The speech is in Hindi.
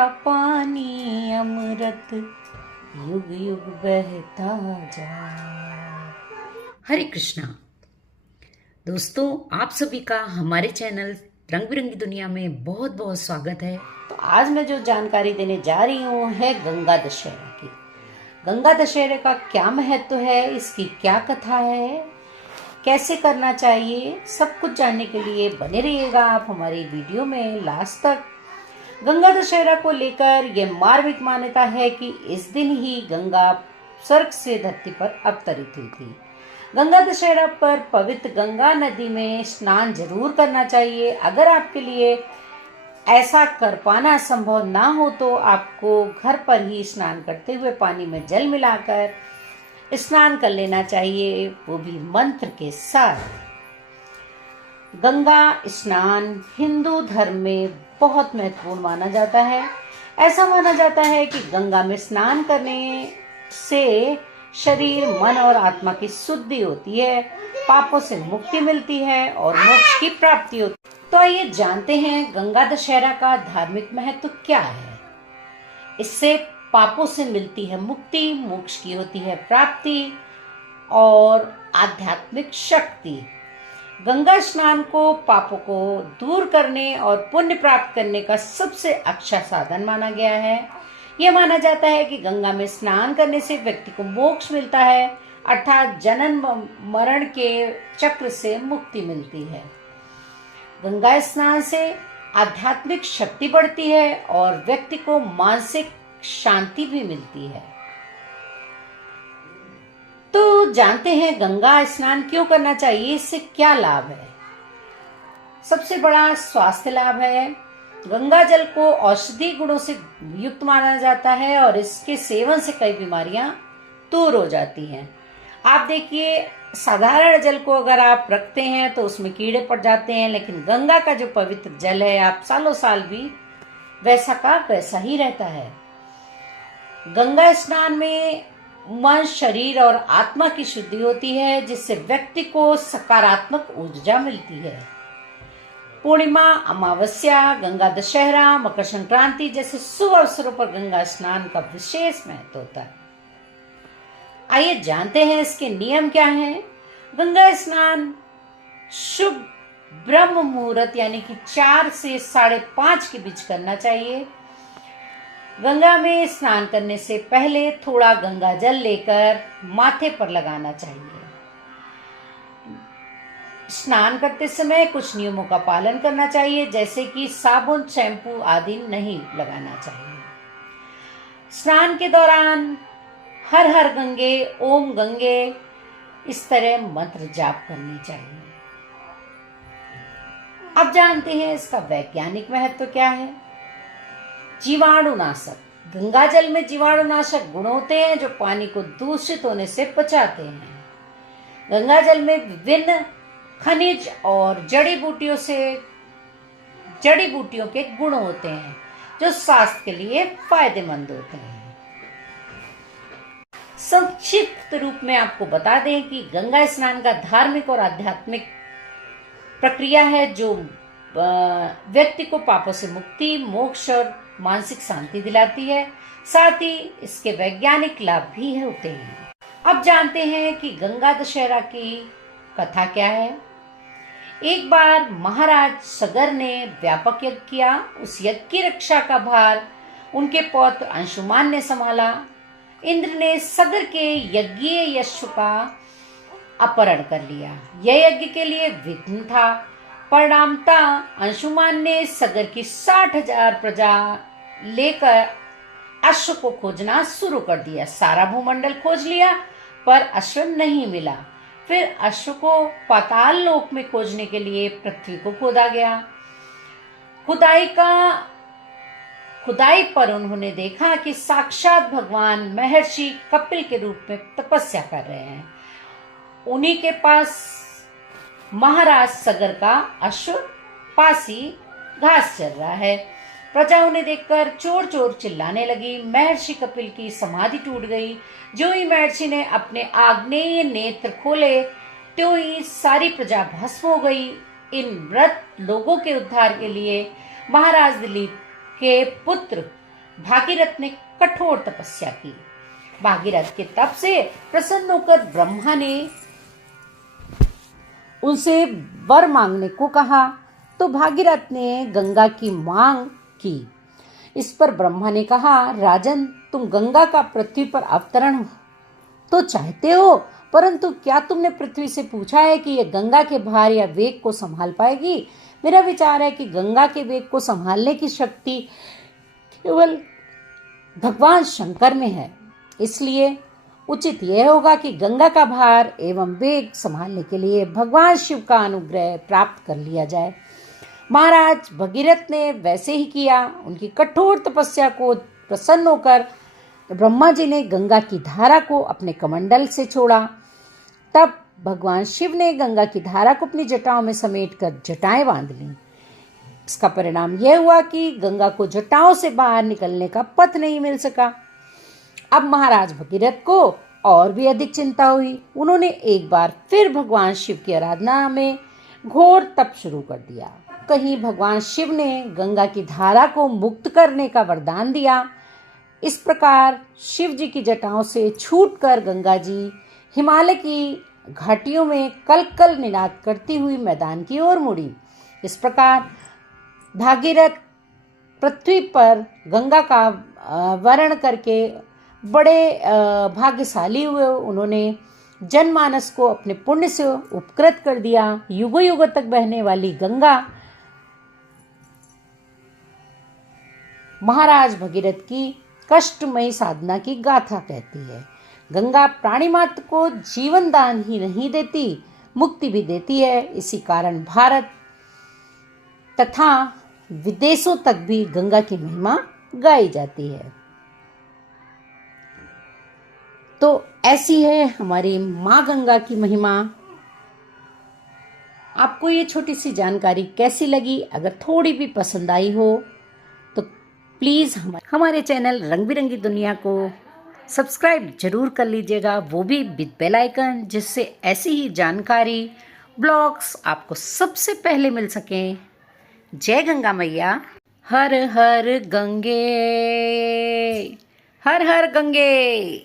तेरा पानी अमृत युग युग बहता जाए। हरे कृष्णा। दोस्तों, आप सभी का हमारे चैनल रंग बिरंगी दुनिया में बहुत बहुत स्वागत है। तो आज मैं जो जानकारी देने जा रही हूँ है गंगा दशहरा की। गंगा दशहरे का क्या महत्व है, इसकी क्या कथा है, कैसे करना चाहिए, सब कुछ जानने के लिए बने रहिएगा आप हमारी वीडियो में लास्ट तक। गंगा दशहरा को लेकर यह मार्मिक मान्यता है कि इस दिन ही गंगा स्वर्ग से धरती पर अवतरित हुई थी। गंगा दशहरा पर पवित्र गंगा नदी में स्नान जरूर करना चाहिए। अगर आपके लिए ऐसा कर पाना संभव ना हो तो आपको घर पर ही स्नान करते हुए पानी में जल मिलाकर स्नान कर लेना चाहिए, वो भी मंत्र के साथ। गंगा स्नान हिंदू धर्म में बहुत महत्वपूर्ण माना जाता है। ऐसा माना जाता है कि गंगा में स्नान करने से शरीर, मन और आत्मा की शुद्धि होती है, पापों से मुक्ति मिलती है और मोक्ष की प्राप्ति होती है। तो आइए जानते हैं गंगा दशहरा का धार्मिक महत्व क्या है। इससे पापों से मिलती है मुक्ति, मोक्ष की होती है प्राप्ति और आध्यात्मिक शक्ति। गंगा स्नान को पापों को दूर करने और पुण्य प्राप्त करने का सबसे अच्छा साधन माना गया है। यह माना जाता है कि गंगा में स्नान करने से व्यक्ति को मोक्ष मिलता है, अर्थात जन्म मरण के चक्र से मुक्ति मिलती है। गंगा स्नान से आध्यात्मिक शक्ति बढ़ती है और व्यक्ति को मानसिक शांति भी मिलती है। तो जानते हैं गंगा स्नान क्यों करना चाहिए, इससे क्या लाभ है। सबसे बड़ा स्वास्थ्य लाभ है। गंगा जल को औषधि गुणों से युक्त माना जाता है और इसके सेवन से कई बीमारियां दूर हो जाती हैं। आप देखिए, साधारण जल को अगर आप रखते हैं तो उसमें कीड़े पड़ जाते हैं, लेकिन गंगा का जो पवित्र जल है आप सालों साल भी वैसा का वैसा ही रहता है। गंगा स्नान में मन, शरीर और आत्मा की शुद्धि होती है, जिससे व्यक्ति को सकारात्मक ऊर्जा मिलती है। पूर्णिमा, अमावस्या, गंगा दशहरा, मकर संक्रांति जैसे शुभ अवसरों पर गंगा स्नान का विशेष महत्व होता है। आइए जानते हैं इसके नियम क्या हैं। गंगा स्नान शुभ ब्रह्म मुहूर्त यानी कि 4 से 5:30 के बीच करना चाहिए। गंगा में स्नान करने से पहले थोड़ा गंगा जल लेकर माथे पर लगाना चाहिए। स्नान करते समय कुछ नियमों का पालन करना चाहिए, जैसे कि साबुन, शैम्पू आदि नहीं लगाना चाहिए। स्नान के दौरान हर हर गंगे, ओम गंगे इस तरह मंत्र जाप करनी चाहिए। अब जानते हैं इसका वैज्ञानिक महत्व क्या है। जीवाणुनाशक। गंगा जल में जीवाणुनाशक गुण होते हैं जो पानी को दूषित होने से बचाते हैं। गंगा जल में विभिन्न खनिज और जड़ी बूटियों के गुण होते हैं जो स्वास्थ्य के लिए फायदेमंद होते हैं। संक्षिप्त रूप में आपको बता दें कि गंगा स्नान का धार्मिक और आध्यात्मिक प्रक्रिया है जो व्यक्ति को पापों से मुक्ति, मोक्ष और मानसिक शांति दिलाती है। साथ ही इसके वैज्ञानिक लाभ भी होते हैं। अब जानते हैं कि गंगा दशहरा की कथा क्या है। एक बार महाराज सगर ने व्यापक यज्ञ किया। उस यज्ञ की रक्षा का भार उनके पौत्र अंशुमान ने संभाला। इंद्र ने सगर के यज्ञीय यश का अपहरण कर लिया। यह यज्ञ के लिए विघ्न था। परिणामतः अंशुमान ने सगर की 60,000 प्रजा लेकर अश्व को खोजना शुरू कर दिया। सारा भूमंडल खोज लिया पर अश्व नहीं मिला। फिर अश्व को पाताल लोक में खोजने के लिए पृथ्वी को खोदा गया। खुदाई पर उन्होंने देखा कि साक्षात भगवान महर्षि कपिल के रूप में तपस्या कर रहे हैं। उन्हीं के पास महाराज सगर का अश्व पासी घास चर रहा है। प्रजा उन्हें देखकर चोर चोर चिल्लाने लगी। महर्षि कपिल की समाधि टूट गई। जो ही महर्षि ने अपने आग्नेय नेत्र खोले त्यों ही सारी प्रजा भस्म हो गई। इन व्रत लोगों के उद्धार के लिए महाराज दिलीप के पुत्र भागीरथ ने कठोर तपस्या की। भागीरथ के तप से प्रसन्न होकर ब्रह्मा ने उनसे वर मांगने को कहा, तो भागीरथ ने गंगा की मांग की। इस पर ब्रह्मा ने कहा, राजन, तुम गंगा का पृथ्वी पर अवतरण तो चाहते हो, परंतु क्या तुमने पृथ्वी से पूछा है कि यह गंगा के भार या वेग को संभाल पाएगी? मेरा विचार है कि गंगा के वेग को संभालने की शक्ति केवल भगवान शंकर में है। इसलिए उचित यह होगा कि गंगा का भार एवं वेग संभालने के लिए भगवान शिव का अनुग्रह प्राप्त कर लिया जाए। महाराज भगीरथ ने वैसे ही किया। उनकी कठोर तपस्या को प्रसन्न होकर ब्रह्मा जी ने गंगा की धारा को अपने कमंडल से छोड़ा। तब भगवान शिव ने गंगा की धारा को अपनी जटाओं में समेटकर जटाएं बांध लीं। इसका परिणाम यह हुआ कि गंगा को जटाओं से बाहर निकलने का पथ नहीं मिल सका। अब महाराज भगीरथ को और भी अधिक चिंता हुई। उन्होंने एक बार फिर भगवान शिव की आराधना में घोर तप शुरू कर दिया। कहीं भगवान शिव ने गंगा की धारा को मुक्त करने का वरदान दिया। इस प्रकार शिव जी की जटाओं से छूटकर गंगा जी हिमालय की घाटियों में कल कल निनाद करती हुई मैदान की ओर मुड़ी। इस प्रकार भागीरथ पृथ्वी पर गंगा का वर्ण करके बड़े भाग्यशाली हुए। उन्होंने जनमानस को अपने पुण्य से उपकृत कर दिया। युगों युगों तक बहने वाली गंगा महाराज भगीरथ की कष्टमयी साधना की गाथा कहती है। गंगा प्राणी मात्र को जीवन दान ही नहीं देती, मुक्ति भी देती है। इसी कारण भारत तथा विदेशों तक भी गंगा की महिमा गाई जाती है। तो ऐसी है हमारी माँ गंगा की महिमा। आपको ये छोटी सी जानकारी कैसी लगी? अगर थोड़ी भी पसंद आई हो तो प्लीज़ हमारे चैनल रंग बिरंगी दुनिया को सब्सक्राइब जरूर कर लीजिएगा, वो भी विद बेल आइकन, जिससे ऐसी ही जानकारी ब्लॉग्स आपको सबसे पहले मिल सकें। जय गंगा मैया। हर हर गंगे, हर हर गंगे।